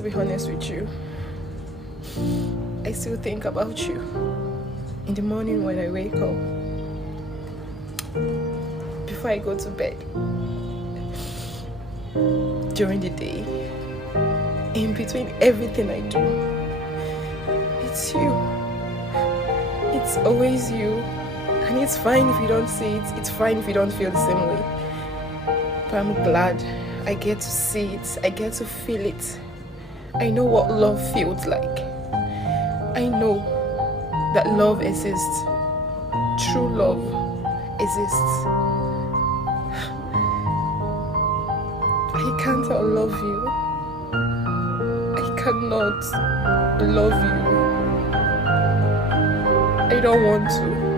to be honest with you, I still think about you in the morning when I wake up, before I go to bed, during the day, in between everything I do. It's you. It's always you. And it's fine if you don't see it. It's fine if you don't feel the same way. But I'm glad I get to see it. I get to feel it. I know what love feels like. I know that love exists. True love exists. I can't love you. I cannot love you. I don't want to.